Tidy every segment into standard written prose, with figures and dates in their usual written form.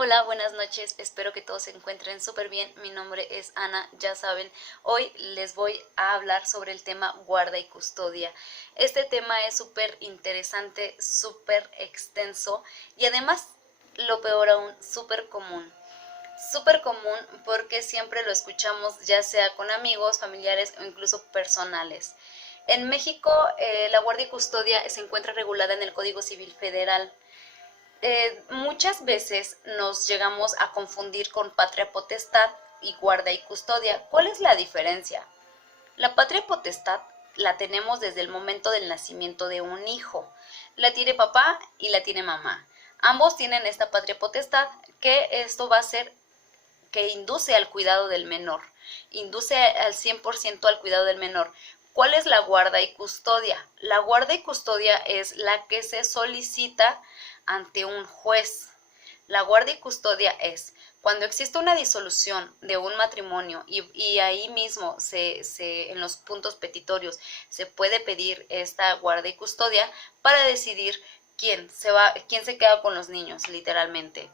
Hola, buenas noches, espero que todos se encuentren súper bien. Mi nombre es Ana, ya saben, hoy les voy a hablar sobre el tema guarda y custodia. Este tema es súper interesante, súper extenso y además, lo peor aún, súper común. Súper común porque siempre lo escuchamos ya sea con amigos, familiares o incluso personales. En México, la guardia y custodia se encuentra regulada en el Código Civil Federal. Muchas veces nos llegamos a confundir con patria potestad y guarda y custodia. ¿Cuál es la diferencia? La patria potestad la tenemos desde el momento del nacimiento de un hijo. La tiene papá y la tiene mamá. Ambos tienen esta patria potestad, que esto va a ser que induce al cuidado del menor, induce al 100% al cuidado del menor. ¿Cuál es la guarda y custodia? La guarda y custodia es la que se solicita ante un juez. La guarda y custodia es cuando existe una disolución de un matrimonio y ahí mismo en los puntos petitorios se puede pedir esta guarda y custodia para decidir quién se queda con los niños, literalmente.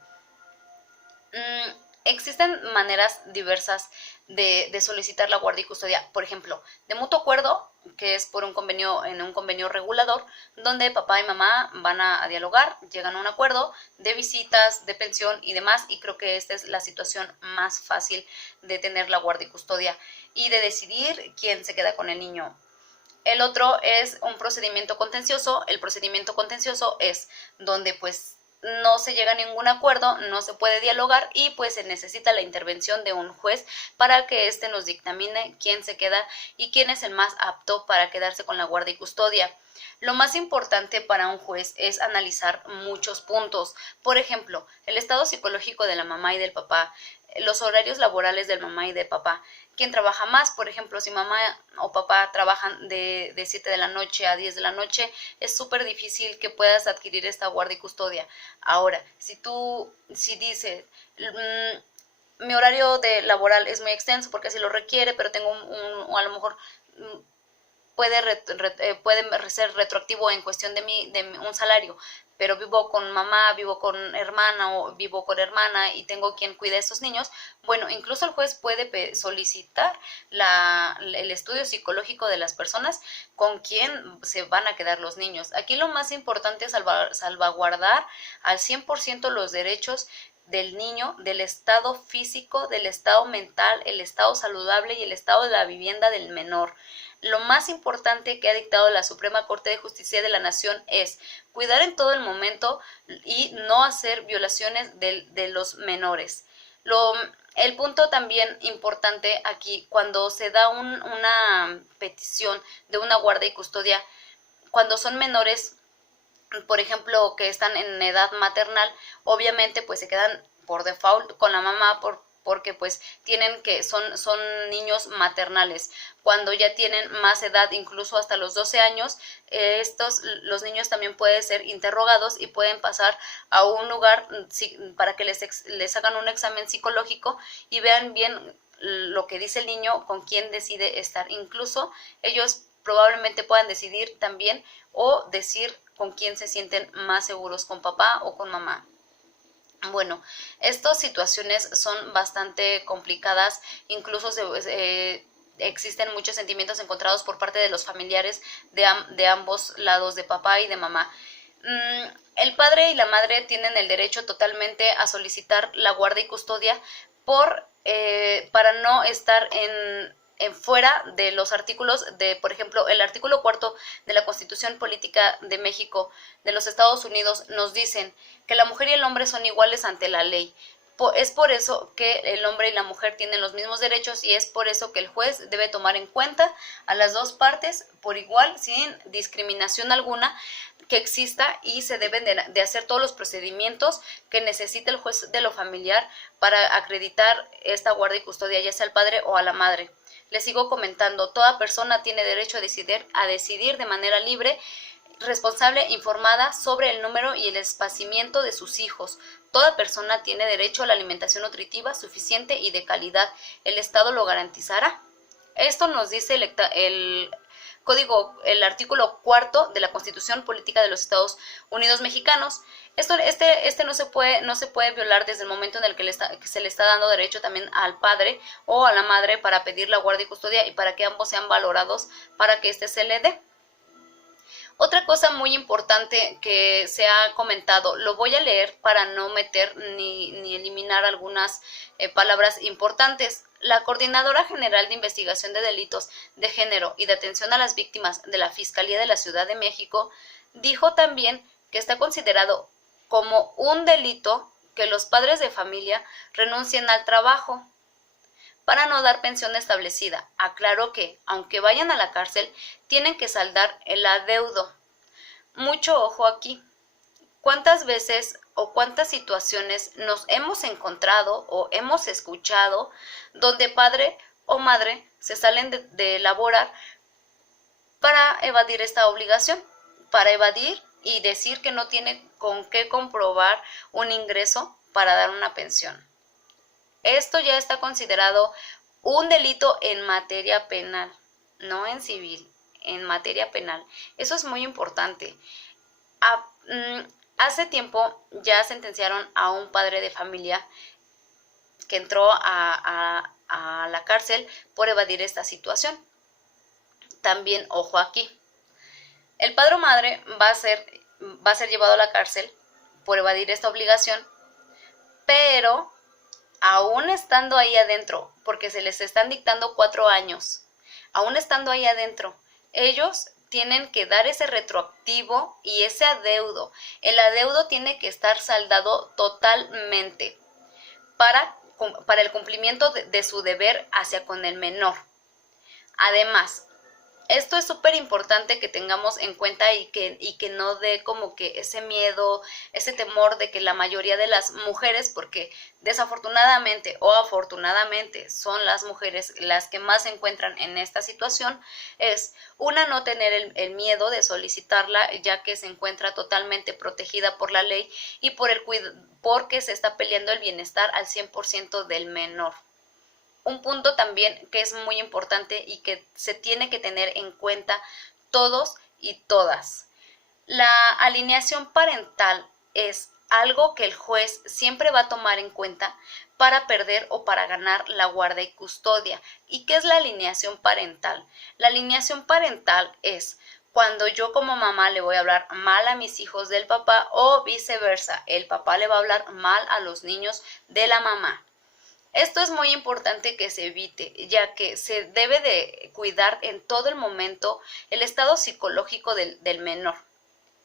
Existen maneras diversas de solicitar la guardia y custodia, por ejemplo, de mutuo acuerdo, que es por un convenio regulador, donde papá y mamá van a dialogar, llegan a un acuerdo de visitas, de pensión y demás, y creo que esta es la situación más fácil de tener la guardia y custodia y de decidir quién se queda con el niño. El otro es un procedimiento contencioso. El procedimiento contencioso es donde pues no se llega a ningún acuerdo, no se puede dialogar y pues se necesita la intervención de un juez para que éste nos dictamine quién se queda y quién es el más apto para quedarse con la guardia y custodia. Lo más importante para un juez es analizar muchos puntos. Por ejemplo, el estado psicológico de la mamá y del papá, los horarios laborales del mamá y de papá, quién trabaja más. Por ejemplo, si mamá o papá trabajan de 7 de la noche a 10 de la noche, es súper difícil que puedas adquirir esta guardia y custodia. Ahora, si dices, mi horario de laboral es muy extenso porque así lo requiere, pero tengo o a lo mejor puede ser retroactivo en cuestión de un salario, pero vivo con mamá, vivo con hermana o vivo con hermana y tengo quien cuide a estos niños. Bueno, incluso el juez puede solicitar el estudio psicológico de las personas con quien se van a quedar los niños. Aquí lo más importante es salvaguardar al 100% los derechos del niño, del estado físico, del estado mental, el estado saludable y el estado de la vivienda del menor. Lo más importante que ha dictado la Suprema Corte de Justicia de la Nación es cuidar en todo el momento y no hacer violaciones de los menores. El punto también importante aquí, cuando se da una petición de una guarda y custodia, cuando son menores, por ejemplo, que están en edad maternal, obviamente pues se quedan por default con la mamá porque pues son niños maternales. Cuando ya tienen más edad, incluso hasta los 12 años, los niños también pueden ser interrogados y pueden pasar a un lugar para que les hagan un examen psicológico y vean bien lo que dice el niño, con quién decide estar. Incluso ellos probablemente puedan decidir también o decir con quién se sienten más seguros, con papá o con mamá. Bueno, estas situaciones son bastante complicadas, incluso existen muchos sentimientos encontrados por parte de los familiares de ambos lados, de papá y de mamá. El padre y la madre tienen el derecho totalmente a solicitar la guarda y custodia para no estar en fuera de los artículos por ejemplo, el artículo 4 de la Constitución Política de México de los Estados Unidos nos dicen que la mujer y el hombre son iguales ante la ley. Es por eso que el hombre y la mujer tienen los mismos derechos y es por eso que el juez debe tomar en cuenta a las dos partes por igual, sin discriminación alguna que exista, y se deben de hacer todos los procedimientos que necesita el juez de lo familiar para acreditar esta guardia y custodia, ya sea al padre o a la madre. Les sigo comentando, toda persona tiene derecho a decidir de manera libre, responsable, informada sobre el número y el esparcimiento de sus hijos. Toda persona tiene derecho a la alimentación nutritiva suficiente y de calidad. El Estado lo garantizará. Esto nos dice el artículo 4 de la Constitución Política de los Estados Unidos Mexicanos. Este no se puede violar desde el momento en el que se le está dando derecho también al padre o a la madre para pedir la guardia y custodia y para que ambos sean valorados para que se le dé. Otra cosa muy importante que se ha comentado, lo voy a leer para no meter ni eliminar algunas palabras importantes. La Coordinadora General de Investigación de Delitos de Género y de Atención a las Víctimas de la Fiscalía de la Ciudad de México dijo también que está considerado como un delito que los padres de familia renuncien al trabajo para no dar pensión establecida. Aclaró que, aunque vayan a la cárcel, tienen que saldar el adeudo. Mucho ojo aquí. ¿Cuántas veces o cuántas situaciones nos hemos encontrado o hemos escuchado donde padre o madre se salen de laborar para evadir esta obligación? Para evadir y decir que no tiene con qué comprobar un ingreso para dar una pensión. Esto ya está considerado un delito en materia penal, no en civil, en materia penal. Eso es muy importante. Hace tiempo ya sentenciaron a un padre de familia que entró a la cárcel por evadir esta situación. También, ojo aquí, el padre o madre va a ser llevado a la cárcel por evadir esta obligación, pero aún estando ahí adentro, porque se les están dictando 4 años, aún estando ahí adentro, ellos tienen que dar ese retroactivo y ese adeudo. El adeudo tiene que estar saldado totalmente para el cumplimiento de su deber hacia con el menor. Además, esto es súper importante que tengamos en cuenta y que no dé como que ese miedo, ese temor de que la mayoría de las mujeres, porque desafortunadamente o afortunadamente son las mujeres las que más se encuentran en esta situación, es una, no tener el miedo de solicitarla ya que se encuentra totalmente protegida por la ley y porque se está peleando el bienestar al 100% del menor. Un punto también que es muy importante y que se tiene que tener en cuenta todos y todas. La alineación parental es algo que el juez siempre va a tomar en cuenta para perder o para ganar la guardia y custodia. ¿Y qué es la alineación parental? La alineación parental es cuando yo como mamá le voy a hablar mal a mis hijos del papá o viceversa, el papá le va a hablar mal a los niños de la mamá. Esto es muy importante que se evite, ya que se debe de cuidar en todo el momento el estado psicológico del menor.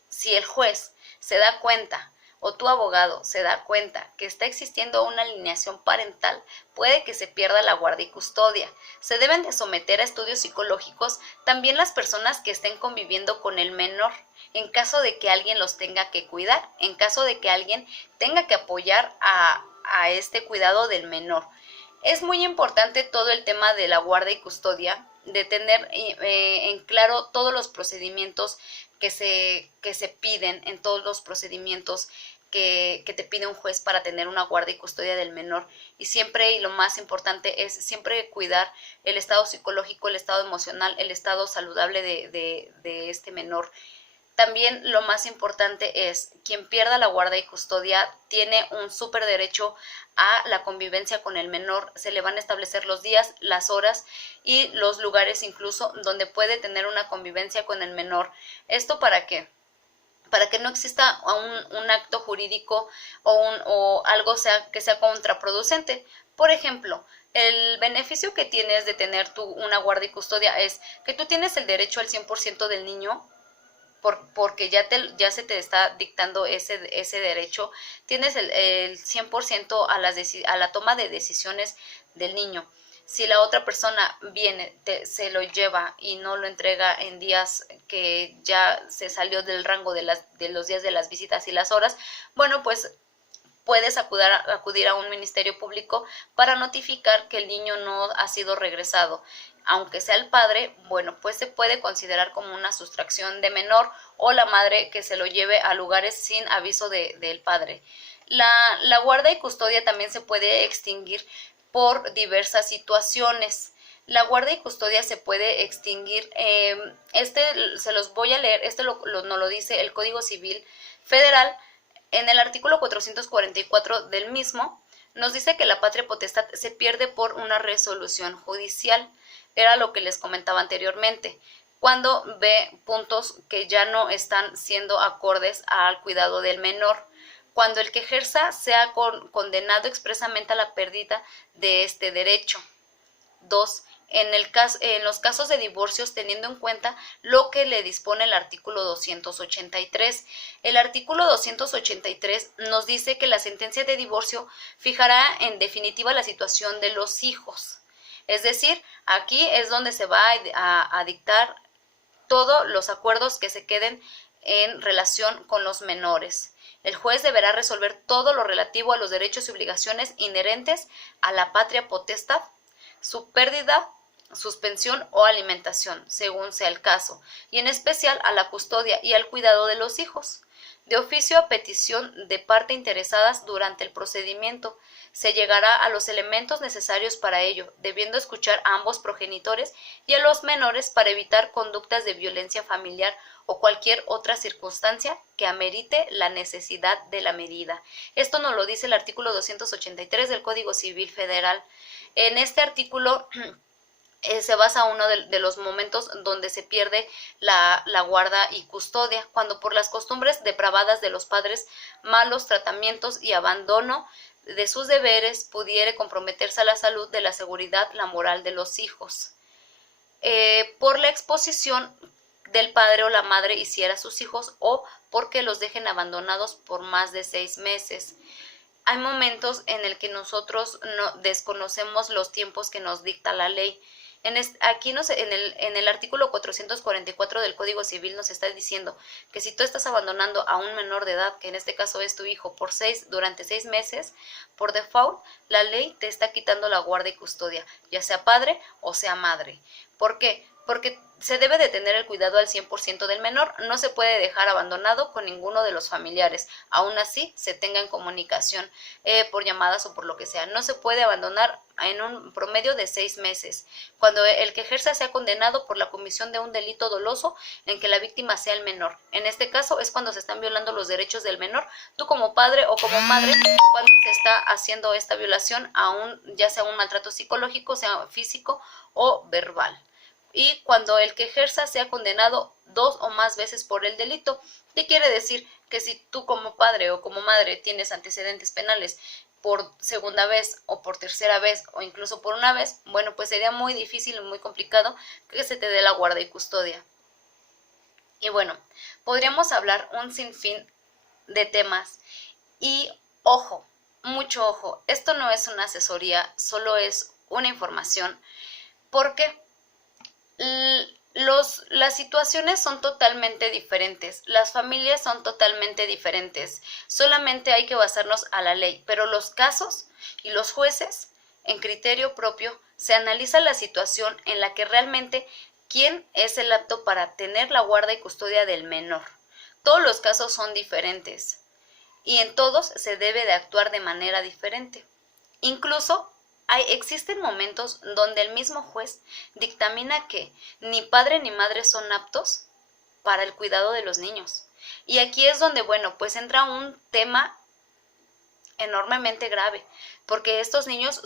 Si el juez se da cuenta o tu abogado se da cuenta que está existiendo una alineación parental, puede que se pierda la guardia y custodia. Se deben de someter a estudios psicológicos también las personas que estén conviviendo con el menor, en caso de que alguien los tenga que cuidar, en caso de que alguien tenga que apoyar a este cuidado del menor. Es muy importante todo el tema de la guardia y custodia, de tener en claro todos los procedimientos que se piden, en todos los procedimientos que te pide un juez para tener una guardia y custodia del menor. Y siempre, y lo más importante, es siempre cuidar el estado psicológico, el estado emocional, el estado saludable de este menor. También lo más importante es, quien pierda la guardia y custodia tiene un súper derecho a la convivencia con el menor. Se le van a establecer los días, las horas y los lugares incluso donde puede tener una convivencia con el menor. ¿Esto para qué? Para que no exista un acto jurídico o algo que sea contraproducente. Por ejemplo, el beneficio que tienes de tener tú una guardia y custodia es que tú tienes el derecho al 100% del niño, porque ya se te está dictando ese derecho. Tienes el 100% a la toma de decisiones del niño. Si la otra persona viene, se lo lleva y no lo entrega en días que ya se salió del rango de los días de las visitas y las horas, bueno, pues puedes acudir a un ministerio público para notificar que el niño no ha sido regresado. Aunque sea el padre, bueno, pues se puede considerar como una sustracción de menor, o la madre que se lo lleve a lugares sin aviso del padre. La guardia y custodia también se puede extinguir por diversas situaciones. La guardia y custodia se puede extinguir, se los voy a leer, nos lo dice el Código Civil Federal, En el artículo 444 del mismo nos dice que la patria potestad se pierde por una resolución judicial. Era lo que les comentaba anteriormente, cuando ve puntos que ya no están siendo acordes al cuidado del menor, cuando el que ejerza sea condenado expresamente a la pérdida de este derecho. 2. En los casos de divorcios, teniendo en cuenta lo que le dispone el artículo 283. El artículo 283 nos dice que la sentencia de divorcio fijará en definitiva la situación de los hijos. Es decir, aquí es donde se va a dictar todos los acuerdos que se queden en relación con los menores. El juez deberá resolver todo lo relativo a los derechos y obligaciones inherentes a la patria potestad, su pérdida, suspensión o alimentación, según sea el caso, y en especial a la custodia y al cuidado de los hijos. De oficio a petición de parte interesadas durante el procedimiento, se llegará a los elementos necesarios para ello, debiendo escuchar a ambos progenitores y a los menores para evitar conductas de violencia familiar o cualquier otra circunstancia que amerite la necesidad de la medida. Esto nos lo dice el artículo 283 del Código Civil Federal. En este artículo se basa uno de los momentos donde se pierde la guarda y custodia, cuando por las costumbres depravadas de los padres, malos tratamientos y abandono de sus deberes pudiere comprometerse a la salud, de la seguridad, la moral de los hijos. Por la exposición del padre o la madre hiciera a sus hijos, o porque los dejen abandonados por más de 6 meses. Hay momentos en el que nosotros no desconocemos los tiempos que nos dicta la ley. En el artículo 444 del Código Civil nos está diciendo que si tú estás abandonando a un menor de edad, que en este caso es tu hijo, durante 6 meses, por default, la ley te está quitando la guarda y custodia, ya sea padre o sea madre. ¿Por qué? Porque se debe de tener el cuidado al 100% del menor, no se puede dejar abandonado con ninguno de los familiares, aún así se tenga en comunicación por llamadas o por lo que sea. No se puede abandonar en un promedio de 6 meses. Cuando el que ejerza sea condenado por la comisión de un delito doloso en que la víctima sea el menor. En este caso es cuando se están violando los derechos del menor. Tú como padre o como madre, cuando se está haciendo esta violación, ya sea un maltrato psicológico, sea físico o verbal. Y cuando el que ejerza sea condenado 2 o más veces por el delito. ¿Qué quiere decir? Que si tú como padre o como madre tienes antecedentes penales por segunda vez o por tercera vez o incluso por una vez, bueno, pues sería muy difícil y muy complicado que se te dé la guarda y custodia. Y bueno, podríamos hablar un sinfín de temas. Y ojo, mucho ojo, esto no es una asesoría, solo es una información, porque las situaciones son totalmente diferentes, las familias son totalmente diferentes, solamente hay que basarnos a la ley, pero los casos y los jueces, en criterio propio, se analiza la situación en la que realmente quién es el apto para tener la guarda y custodia del menor. Todos los casos son diferentes y en todos se debe de actuar de manera diferente. Incluso existen momentos donde el mismo juez dictamina que ni padre ni madre son aptos para el cuidado de los niños. Y aquí es donde, bueno, pues entra un tema enormemente grave, porque estos niños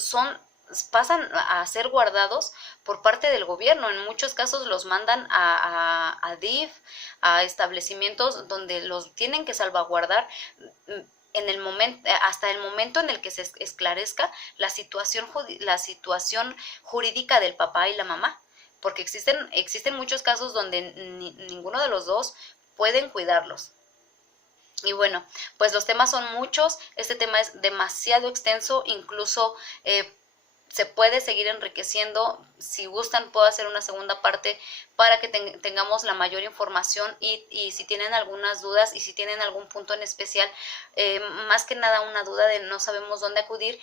pasan a ser guardados por parte del gobierno. En muchos casos los mandan a DIF, a establecimientos donde los tienen que salvaguardar hasta el momento en el que se esclarezca la situación jurídica del papá y la mamá, porque existen muchos casos donde ninguno de los dos pueden cuidarlos. Y bueno, pues los temas son muchos, este tema es demasiado extenso, incluso se puede seguir enriqueciendo. Si gustan, puedo hacer una segunda parte para que tengamos la mayor información y si tienen algunas dudas y si tienen algún punto en especial, más que nada una duda de no sabemos dónde acudir,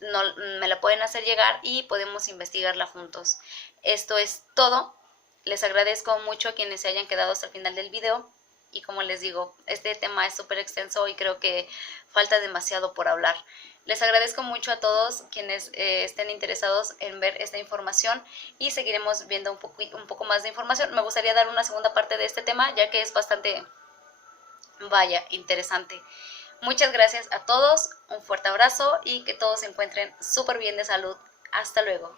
me la pueden hacer llegar y podemos investigarla juntos. Esto es todo. Les agradezco mucho a quienes se hayan quedado hasta el final del video. Y como les digo, este tema es súper extenso y creo que falta demasiado por hablar. Les agradezco mucho a todos quienes estén interesados en ver esta información y seguiremos viendo un poco más de información. Me gustaría dar una segunda parte de este tema, ya que es bastante Vaya, interesante. Muchas gracias a todos, un fuerte abrazo y que todos se encuentren súper bien de salud. Hasta luego.